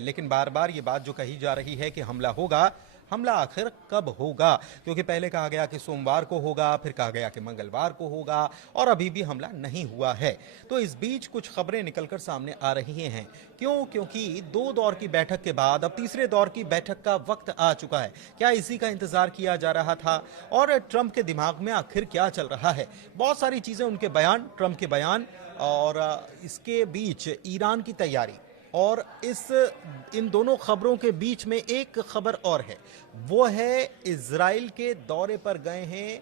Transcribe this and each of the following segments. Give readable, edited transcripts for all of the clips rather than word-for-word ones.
लेकिन बार बार ये बात जो कही जा रही है कि हमला होगा, हमला आखिर कब होगा? क्योंकि पहले कहा गया कि सोमवार को होगा, फिर कहा गया कि मंगलवार को होगा और अभी भी हमला नहीं हुआ है। तो इस बीच कुछ खबरें निकलकर सामने आ रही हैं। क्यों? क्योंकि 2 दौर की बैठक के बाद अब तीसरे दौर की बैठक का वक्त आ चुका है। क्या इसी का इंतजार किया जा रहा था? और ट्रंप के दिमाग में आखिर क्या चल रहा है? बहुत सारी चीजें, उनके बयान, ट्रंप के बयान, और इसके बीच ईरान की तैयारी, और इन दोनों खबरों के बीच में एक खबर और है। वो है इजराइल के दौरे पर गए हैं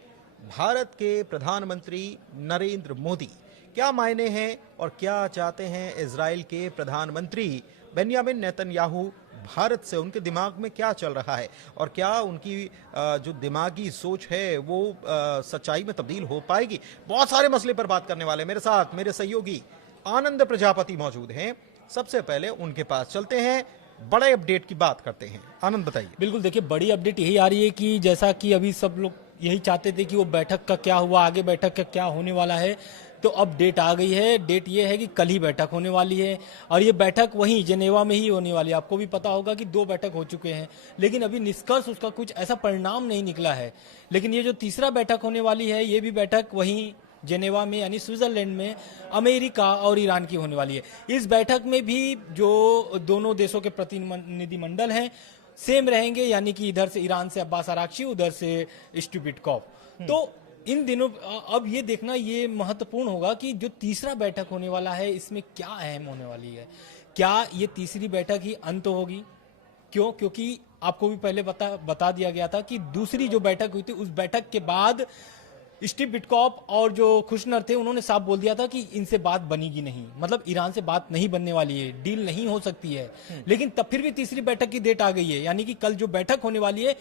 भारत के प्रधानमंत्री नरेंद्र मोदी। क्या मायने हैं और क्या चाहते हैं इजराइल के प्रधानमंत्री बेंयामिन नेतन्याहू भारत से? उनके दिमाग में क्या चल रहा है और क्या उनकी जो दिमागी सोच है वो सच्चाई में तब्दील हो पाएगी? बहुत सारे मसले पर बात करने वाले मेरे साथ मेरे सहयोगी आनंद प्रजापति मौजूद हैं। सबसे पहले उनके पास चलते हैं, बड़े अपडेट की बात करते हैं। आनंद बताइए। बिल्कुल, देखिए बड़ी अपडेट यही आ रही है कि जैसा कि अभी सब लोग यही चाहते थे कि वो बैठक का क्या हुआ, आगे बैठक का क्या होने वाला है, तो अब डेट आ गई है। डेट ये है कि कल ही बैठक होने वाली है और ये बैठक वहीं जेनेवा में ही होने वाली है। आपको भी पता होगा कि 2 बैठक हो चुके हैं, लेकिन अभी निष्कर्ष उसका कुछ ऐसा परिणाम नहीं निकला है। लेकिन ये जो तीसरा बैठक होने वाली है, ये भी बैठक वहीं जेनेवा में यानी स्विट्जरलैंड में अमेरिका और ईरान की होने वाली है। इस बैठक में भी जो दोनों देशों के प्रतिनिधिमंडल हैं सेम रहेंगे, यानी कि इधर से ईरान से अब्बास अराक्ची, उधर से स्टुबिटकॉव। तो इन दिनों अब ये देखना ये महत्वपूर्ण होगा कि जो तीसरा बैठक होने वाला है इसमें क्या अहम होने वाली है। क्या ये तीसरी बैठक ही अंत होगी? क्यों? क्योंकि आपको भी पहले बता दिया गया था कि दूसरी जो बैठक हुई थी उस बैठक के बाद स्टीव विटकॉफ और जो कुशनर थे उन्होंने साफ बोल दिया था कि इनसे बात बनेगी नहीं, मतलब ईरान से बात नहीं बनने वाली है, डील नहीं हो सकती है। लेकिन तब फिर भी तीसरी बैठक की डेट आ गई है, यानी कि कल जो बैठक होने वाली है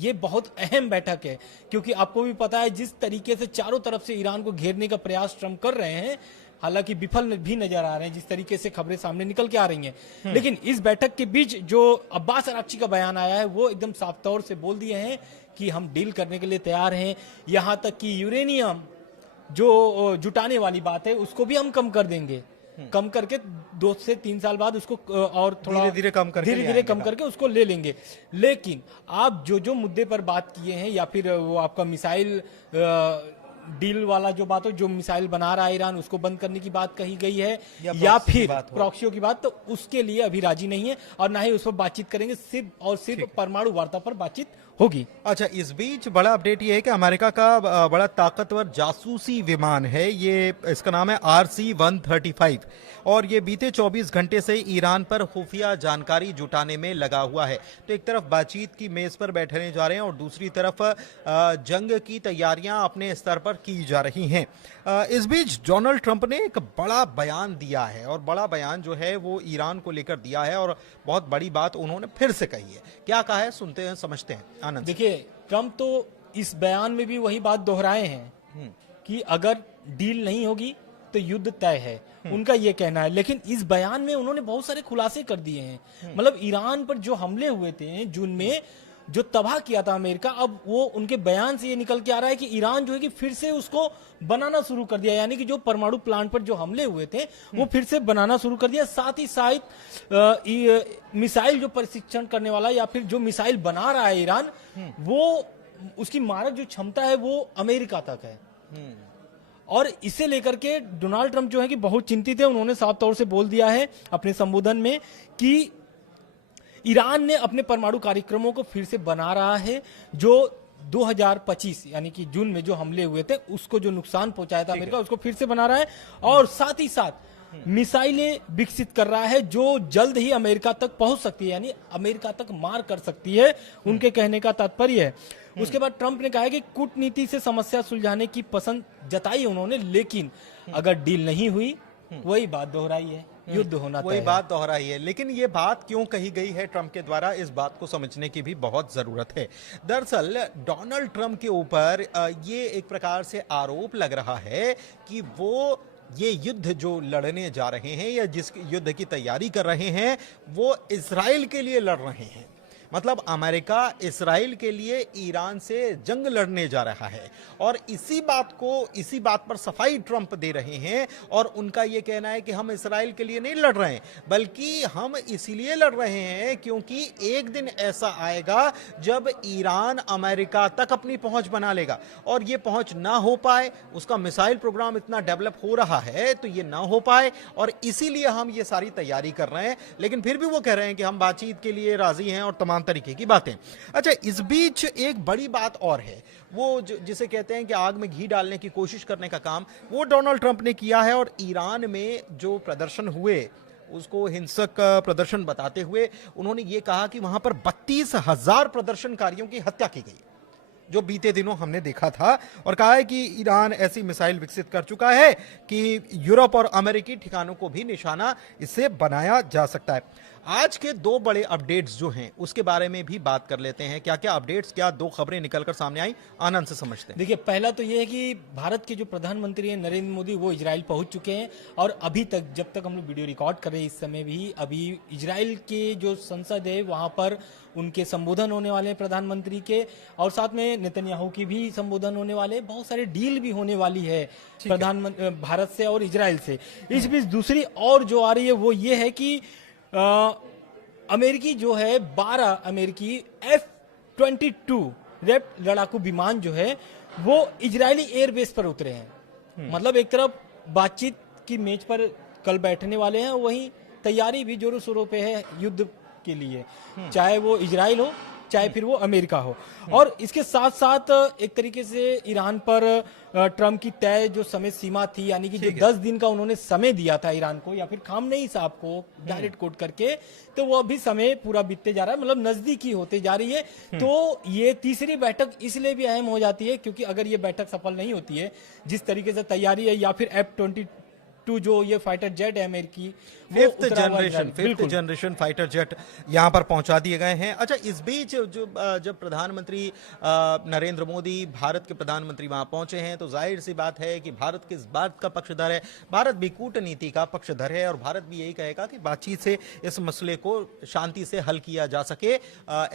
ये बहुत अहम बैठक है। क्योंकि आपको भी पता है जिस तरीके से चारों तरफ से ईरान को घेरने का प्रयास ट्रंप कर रहे हैं, हालांकि विफल भी नजर आ रहे हैं जिस तरीके से खबरें सामने निकल के आ रही हैं। लेकिन इस बैठक के बीच जो अब्बास अराक्ची का बयान आया है वो एकदम साफ तौर से बोल दिए हैं कि हम डील करने के लिए तैयार हैं। यहां तक कि यूरेनियम जो जुटाने वाली बात है उसको भी हम कम कर देंगे, कम करके 2 से 3 साल बाद उसको और थोड़ा धीरे धीरे कम करके उसको ले लेंगे। लेकिन आप जो मुद्दे पर बात किए हैं, या फिर वो आपका मिसाइल डील वाला जो बात हो, जो मिसाइल बना रहा है ईरान उसको बंद करने की बात कही गई है, या फिर प्रॉक्सियों की बात, तो उसके लिए अभी राजी नहीं है और ना ही उस पर बातचीत करेंगे। सिर्फ परमाणु वार्ता पर बातचीत होगी। अच्छा, इस बीच बड़ा अपडेट ये है कि अमेरिका का बड़ा ताकतवर जासूसी विमान है, ये इसका नाम है RC-135 और ये बीते 24 घंटे से ईरान पर खुफिया जानकारी जुटाने में लगा हुआ है। तो एक तरफ बातचीत की मेज पर बैठने जा रहे हैं और दूसरी तरफ जंग की तैयारियां अपने स्तर पर की जा रही हैं। इस बीच डोनाल्ड ट्रंप ने एक बड़ा बयान दिया है और बड़ा बयान जो है वो ईरान को लेकर दिया है और बहुत बड़ी बात उन्होंने फिर से कही है। क्या कहा है, सुनते हैं, समझते हैं। आनंद। देखिए, ट्रंप तो इस बयान में भी वही बात दोहराए हैं कि अगर डील नहीं होगी तो युद्ध तय है, उनका ये कहना है। लेकिन इस बयान में उन्होंने बहुत सारे खुलासे कर दिए हैं। मतलब ईरान पर जो हमले हुए थे जून में, जो तबाह किया था अमेरिका, अब वो उनके बयान से ये निकल के आ रहा है कि ईरान जो है कि फिर से उसको बनाना शुरू कर दिया, यानी कि जो परमाणु प्लांट पर जो हमले हुए थे वो फिर से बनाना शुरू कर दिया। साथ ही साथ मिसाइल जो परीक्षण करने वाला या फिर जो मिसाइल बना रहा है ईरान, वो उसकी मारक जो क्षमता है वो अमेरिका तक है। और इसे लेकर के डोनाल्ड ट्रंप जो है कि बहुत चिंतित है। उन्होंने साफ तौर से बोल दिया है अपने संबोधन में कि ईरान ने अपने परमाणु कार्यक्रमों को फिर से बना रहा है। जो 2025 यानी कि जून में जो हमले हुए थे उसको जो नुकसान पहुंचाया था अमेरिका, उसको फिर से बना रहा है और साथ ही साथ मिसाइलें विकसित कर रहा है जो जल्द ही अमेरिका तक पहुंच सकती है, यानी अमेरिका तक मार कर सकती है, उनके कहने का तात्पर्य है। उसके बाद ट्रंप ने कहा है कि कूटनीति से समस्या सुलझाने की पसंद जताई उन्होंने, लेकिन अगर डील नहीं हुई वही बात दोहराई है, युद्ध होना वही बात दोहराई है। लेकिन ये बात क्यों कही गई है ट्रंप के द्वारा, इस बात को समझने की भी बहुत जरूरत है। दरअसल डोनाल्ड ट्रंप के ऊपर ये एक प्रकार से आरोप लग रहा है कि वो ये युद्ध जो लड़ने जा रहे हैं या जिस युद्ध की तैयारी कर रहे हैं वो इजराइल के लिए लड़ रहे हैं। मतलब अमेरिका इसराइल के लिए ईरान से जंग लड़ने जा रहा है और इसी बात पर सफाई ट्रंप दे रहे हैं और उनका यह कहना है कि हम इसराइल के लिए नहीं लड़ रहे हैं, बल्कि हम इसीलिए लड़ रहे हैं क्योंकि एक दिन ऐसा आएगा जब ईरान अमेरिका तक अपनी पहुंच बना लेगा और यह पहुंच ना हो पाए, उसका मिसाइल प्रोग्राम इतना डेवलप हो रहा है तो यह ना हो पाए और इसीलिए हम ये सारी तैयारी कर रहे हैं। लेकिन फिर भी वो कह रहे हैं कि हम बातचीत के लिए राजी हैं और तमाम तरीके की बातें। अच्छा, इस बीच एक बड़ी बात और है, वो जिसे कहते हैं कि आग में घी डालने की कोशिश करने का काम वो डोनाल्ड ट्रंप ने किया है और ईरान में जो प्रदर्शन हुए उसको हिंसक प्रदर्शन बताते हुए उन्होंने ये कहा कि वहां पर 32,000 प्रदर्शनकारियों की हत्या की गई, जो बीते दिनों हमने देखा था, और कहा है कि ईरान ऐसी मिसाइल विकसित कर चुका है कि यूरोप और अमेरिकी ठिकानों को भी निशाना इससे बनाया जा सकता है। आज के दो बड़े अपडेट्स जो हैं उसके बारे में भी बात कर लेते हैं। क्या क्या अपडेट्स, क्या दो खबरें निकलकर सामने आई, आनंद से समझते हैं। देखिए, पहला तो ये है कि भारत के जो प्रधानमंत्री हैं नरेंद्र मोदी, वो इजराइल पहुंच चुके हैं और अभी तक, जब तक हम लोग वीडियो रिकॉर्ड कर रहे हैं इस समय भी, अभी इजराइल के जो संसद है वहां पर उनके संबोधन होने वाले हैं प्रधानमंत्री के, और साथ में नेतन्याहू की भी संबोधन होने वाले हैं। बहुत सारे डील भी होने वाली है प्रधानमंत्री भारत से और इजराइल से। इस बीच दूसरी और जो आ रही है वो ये है कि अमेरिकी जो है 12 अमेरिकी F-22 रैप लड़ाकू विमान जो है वो इजरायली एयरबेस पर उतरे हैं। मतलब एक तरफ बातचीत की मेज पर कल बैठने वाले हैं, वहीं तैयारी भी जोरों शोरों पे है युद्ध के लिए, चाहे वो इजराइल हो चाहे फिर वो अमेरिका हो। और इसके साथ साथ एक तरीके से ईरान पर ट्रंप की तय जो समय सीमा थी, यानी कि जो 10 दिन का उन्होंने समय दिया था ईरान को या फिर खामनेई साहब को डायरेक्ट कोट करके, तो वो अभी समय पूरा बीतते जा रहा है, मतलब नजदीकी होते जा रही है। तो ये तीसरी बैठक इसलिए भी अहम हो जाती है क्योंकि अगर ये बैठक सफल नहीं होती है, जिस तरीके से तैयारी है, या फिर F-22 जो ये फाइटर जेट है अमेरिकी, फिफ्थ जनरेशन फाइटर जेट यहां पर पहुंचा दिए गए हैं। अच्छा, इस बीच जब प्रधानमंत्री नरेंद्र मोदी, भारत के प्रधानमंत्री वहां पहुंचे हैं तो जाहिर सी बात है कि भारत किस बात का पक्षधर है, भारत भी कूटनीति का पक्षधर है और भारत भी यही कहेगा कि बातचीत से इस मसले को शांति से हल किया जा सके,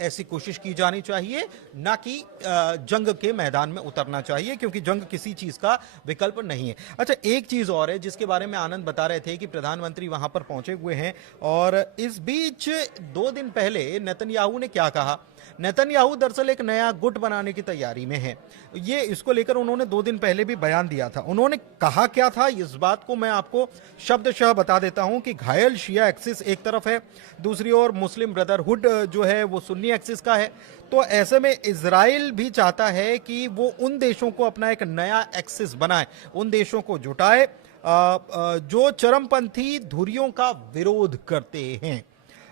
ऐसी कोशिश की जानी चाहिए, ना कि जंग के मैदान में उतरना चाहिए, क्योंकि जंग किसी चीज का विकल्प नहीं है। अच्छा, एक चीज और है जिसके बारे में आनंद बता रहे थे कि प्रधानमंत्री वहां पर पहुंचे हुए हैं, और इस बीच 2 दिन पहले नेतन्याहू ने क्या कहा। नेतन्याहू दरअसल एक नया गुट बनाने की तैयारी में है, ये इसको लेकर उन्होंने 2 दिन पहले भी बयान दिया था। उन्होंने कहा क्या था, इस बात को मैं आपको शब्दशः बता देता हूं कि घायल शिया एक्सिस एक तरफ है, दूसरी ओर मुस्लिम ब्रदरहुड जो है वो सुन्नी एक्सिस का है। तो ऐसे में इजराइल भी चाहता है कि वो उन देशों को अपना एक नया एक्सिस बनाए, उन देशों को जुटाए जो चरमपंथी धुरियों का विरोध करते हैं,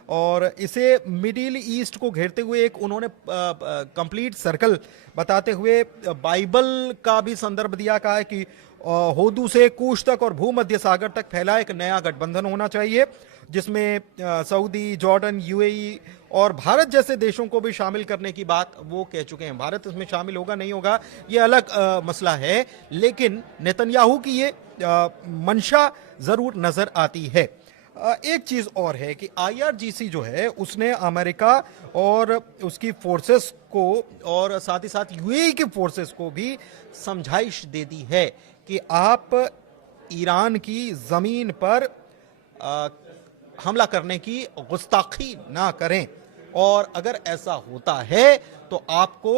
और इसे मिडिल ईस्ट को घेरते हुए एक उन्होंने कंप्लीट सर्कल बताते हुए बाइबल का भी संदर्भ दिया। कहा है कि होदू से कूश तक और भूमध्य सागर तक फैला एक नया गठबंधन होना चाहिए, जिसमें सऊदी, जॉर्डन, यूएई और भारत जैसे देशों को भी शामिल करने की बात वो कह चुके हैं। भारत इसमें शामिल होगा नहीं होगा ये अलग मसला है, लेकिन नेतन्याहू की ये मंशा जरूर नजर आती है। एक चीज और है कि IRGC जो है उसने अमेरिका और उसकी फोर्सेस को और साथ ही साथ यूएई की फोर्सेस को भी समझाइश दे दी है कि आप ईरान की जमीन पर हमला करने की गुस्ताखी ना करें, और अगर ऐसा होता है तो आपको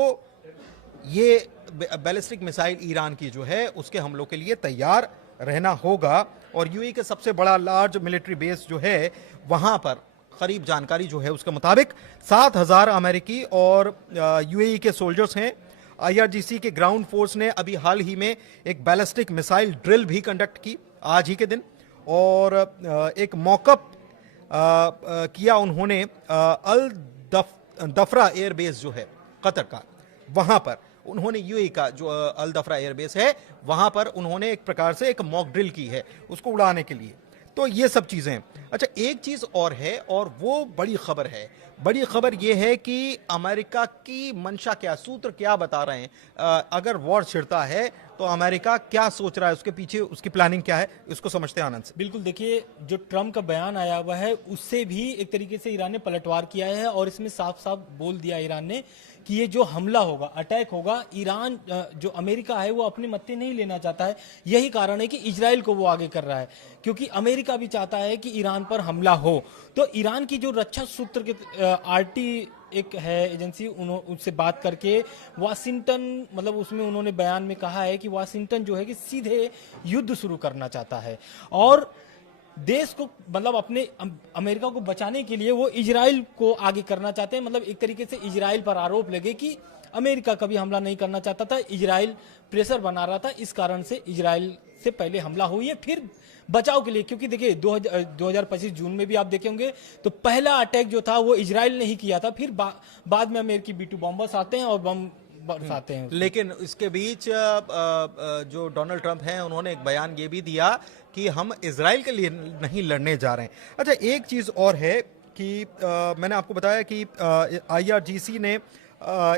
ये बैलिस्टिक मिसाइल ईरान की जो है उसके हमलों के लिए तैयार रहना होगा। और यूएई के सबसे बड़ा लार्ज मिलिट्री बेस जो है वहां पर करीब जानकारी जो है उसके मुताबिक 7,000 अमेरिकी और यूएई के सोल्जर्स हैं। IRGC के ग्राउंड फोर्स ने अभी हाल ही में एक बैलिस्टिक मिसाइल ड्रिल भी कंडक्ट की आज ही के दिन, और एक मॉकअप किया उन्होंने अल दफरा एयरबेस जो है कतर का, वहां पर उन्होंने यूएई का जो अल दफरा एयरबेस है वहां पर उन्होंने एक प्रकार से एक मॉक ड्रिल की है उसको उड़ाने के लिए। तो ये सब चीजें। अच्छा, एक चीज और है और वो बड़ी खबर है। बड़ी खबर ये है कि अमेरिका की मंशा क्या, सूत्र क्या बता रहे हैं, अगर वॉर छिड़ता है तो अमेरिका क्या सोच रहा है, उसके पीछे उसकी प्लानिंग क्या है, इसको समझते हैं आनंद से। बिल्कुल, देखिए जो ट्रम्प का बयान आया हुआ है उससे भी एक तरीके से ईरान ने पलटवार किया है और इसमें साफ साफ बोल दिया ईरान ने कि ये जो हमला होगा, अटैक होगा, ईरान जो अमेरिका है वो अपने मत्थे नहीं लेना चाहता है। यही कारण है कि इजराइल को वो आगे कर रहा है, क्योंकि अमेरिका भी चाहता है कि ईरान पर हमला हो। तो ईरान की जो रक्षा सूत्र के आरटी एक है एजेंसी, उनसे बात करके वाशिंगटन, मतलब उसमें उन्होंने बयान में कहा है कि वाशिंगटन जो है कि सीधे युद्ध शुरू करना चाहता है और देश को, मतलब अपने अमेरिका को बचाने के लिए वो इजराइल को आगे करना चाहते हैं। मतलब एक तरीके से इजराइल पर आरोप लगे कि अमेरिका कभी हमला नहीं करना चाहता था, इजराइल प्रेशर बना रहा था, इस कारण से इजराइल से पहले हमला हुई है, फिर बचाव के लिए। क्योंकि देखिए 2025 जून में भी आप देखे होंगे तो पहला अटैक जो था वो इजराइल ने ही किया था, फिर बाद में अमेरिकी B-2 बॉम्बर्स आते हैं और बम बरसाते हैं। लेकिन इसके बीच जो डोनाल्ड ट्रंप हैं उन्होंने एक बयान ये भी दिया कि हम इजराइल के लिए नहीं लड़ने जा रहे हैं। अच्छा, एक चीज और है कि मैंने आपको बताया कि IRGC ने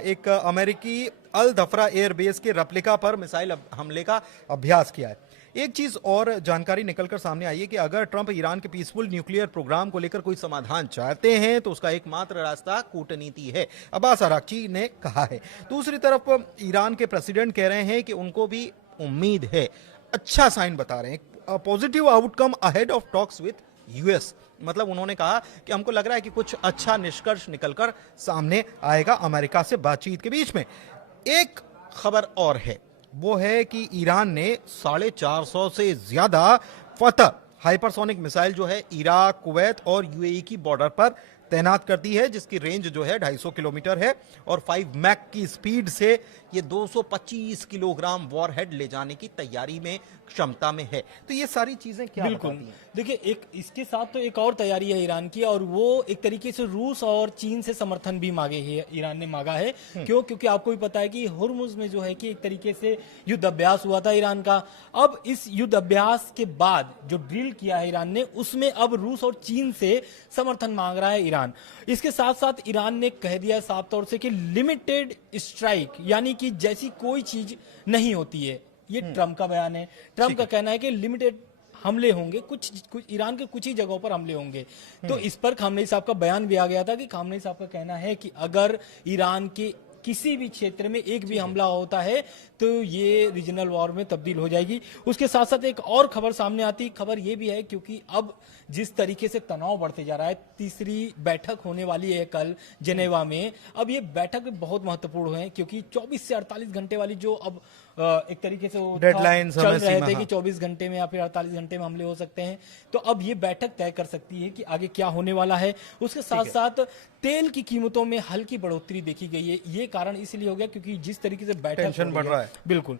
एक अमेरिकी अल दफरा एयरबेस के रेप्लिका पर मिसाइल हमले का अभ्यास किया है। एक चीज और जानकारी निकलकर सामने आई है कि अगर ट्रंप ईरान के पीसफुल न्यूक्लियर प्रोग्राम को लेकर कोई समाधान चाहते हैं तो उसका एकमात्र रास्ता कूटनीति है, अब्बास अराक्ची ने कहा है। दूसरी तरफ ईरान के प्रेसिडेंट कह रहे हैं कि उनको भी उम्मीद है, अच्छा साइन बता रहे हैं, positive outcome ahead of talks with US। मतलब उन्होंने कहा कि हमको लग रहा है कि कुछ अच्छा निष्कर्ष निकलकर सामने आएगा अमेरिका से बातचीत के बीच में। एक खबर और है, वो है कि ईरान ने 450 से ज्यादा फतह हाइपरसोनिक मिसाइल जो है इराक, कुवैत और UAE की बॉर्डर पर तैनात कर दी है, जिसकी रेंज जो है 250 किलोमीटर है और 5 मैक की स्पीड से ये 225 किलोग्राम वॉरहेड ले जाने की तैयारी में, क्षमता में है। तो ये सारी चीजें क्या बिल्कुल, बताती हैं? देखिए एक इसके साथ तो एक और तैयारी है ईरान की, और वो एक तरीके से रूस और चीन से समर्थन भी मांगे है, ईरान ने मांगा है। क्यों? क्योंकि आपको भी पता है कि हुर्मुज में जो है कि एक तरीके से युद्ध अभ्यास हुआ था ईरान का। अब इस युद्ध अभ्यास के बाद जो ड्रिल किया है ईरान ने, उसमें अब रूस और चीन से समर्थन मांग रहा है ईरान। इसके साथ साथ ईरान ने कह दिया साफ तौर से कि लिमिटेड स्ट्राइक, यानी कि जैसी कोई चीज नहीं होती है। ये ट्रंप का बयान है। ट्रंप का कहना है कि लिमिटेड हमले होंगे, कुछ ईरान के कुछ ही जगहों पर हमले होंगे। तो इस पर खामनेई साहब का बयान भी आ गया था कि खामनेई साहब का कहना है कि अगर ईरान के किसी भी क्षेत्र में एक भी हमला होता है तो ये रीजनल वॉर में तब्दील हो जाएगी। उसके साथ साथ एक और खबर सामने आती, खबर ये भी है क्योंकि अब जिस तरीके से तनाव बढ़ते जा रहा है, तीसरी बैठक होने वाली है कल जेनेवा में। अब ये बैठक बहुत महत्वपूर्ण है क्योंकि 24 से 48 घंटे वाली जो अब एक तरीके से वो डेडलाइन चल रहे थे कि 24 घंटे में या फिर 48 घंटे में हमले हो सकते हैं, तो अब ये बैठक तय कर सकती है कि आगे क्या होने वाला है। उसके साथ साथ तेल की कीमतों में हल्की बढ़ोतरी देखी गई है। ये कारण इसलिए हो गया क्योंकि जिस तरीके से बैठक टेंशन बढ़ रहा है। बिल्कुल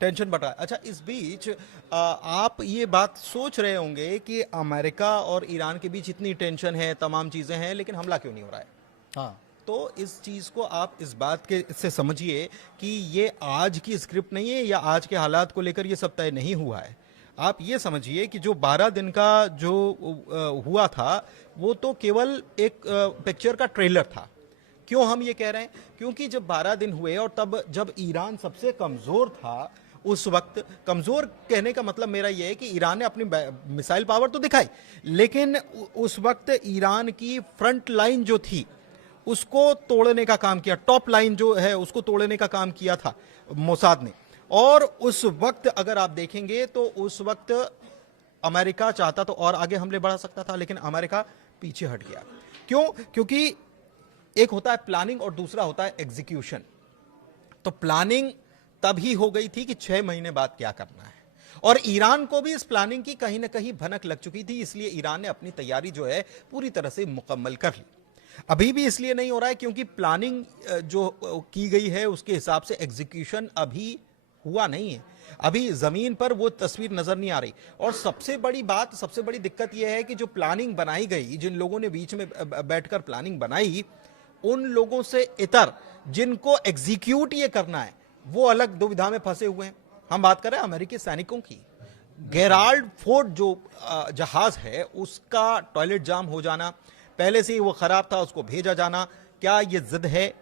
टेंशन बढ़ रहा है। अच्छा, इस बीच आप ये बात सोच रहे होंगे कि अमेरिका और ईरान के बीच इतनी टेंशन है, तमाम चीजें हैं, लेकिन हमला क्यों नहीं हो रहा है? हाँ, तो इस चीज को आप इस बात के से समझिए कि ये आज की स्क्रिप्ट नहीं है या आज के हालात को लेकर ये सब तय नहीं हुआ है। आप ये समझिए कि जो 12 दिन का जो हुआ था वो तो केवल एक पिक्चर का ट्रेलर था। क्यों हम ये कह रहे हैं? क्योंकि जब 12 दिन हुए और तब जब ईरान सबसे कमजोर था, उस वक्त, कमजोर कहने का मतलब मेरा यह है कि ईरान ने अपनी मिसाइल पावर तो दिखाई, लेकिन उस वक्त ईरान की फ्रंट लाइन जो थी उसको तोड़ने का काम किया, टॉप लाइन जो है उसको तोड़ने का काम किया था मोसाद ने। और उस वक्त अगर आप देखेंगे तो उस वक्त अमेरिका चाहता तो और आगे हमले बढ़ा सकता था, लेकिन अमेरिका पीछे हट गया। क्यों? क्योंकि एक होता है प्लानिंग और दूसरा होता है एग्जीक्यूशन। तो प्लानिंग तभी हो गई थी कि 6 महीने बाद क्या करना है, और ईरान को भी इस प्लानिंग की कहीं ना कहीं भनक लग चुकी थी, इसलिए ईरान ने अपनी तैयारी जो है पूरी तरह से मुकम्मल कर ली। अभी भी इसलिए नहीं हो रहा है क्योंकि प्लानिंग जो की गई है उसके हिसाब से एग्जीक्यूशन अभी हुआ नहीं है, अभी जमीन पर वो तस्वीर नजर नहीं आ रही। और सबसे बड़ी बात, सबसे बड़ी दिक्कत यह है कि जो प्लानिंग बनाई गई, जिन लोगों ने बीच में बैठकर प्लानिंग बनाई, उन लोगों से इतर जिनको एग्जीक्यूट ये करना है वो अलग दुविधा में फंसे हुए हैं। हम बात कर रहे हैं अमेरिकी सैनिकों की। गेराल्ड फोर्ड जो जहाज है उसका टॉयलेट जाम हो जाना, पहले से ही वो खराब था, उसको भेजा जाना, क्या ये जिद है?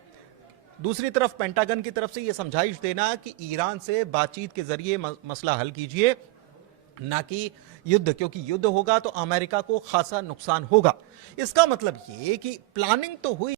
दूसरी तरफ पेंटागन की तरफ से यह समझाइश देना कि ईरान से बातचीत के जरिए मसला हल कीजिए, ना कि युद्ध, क्योंकि युद्ध होगा तो अमेरिका को खासा नुकसान होगा। इसका मतलब ये कि प्लानिंग तो हुई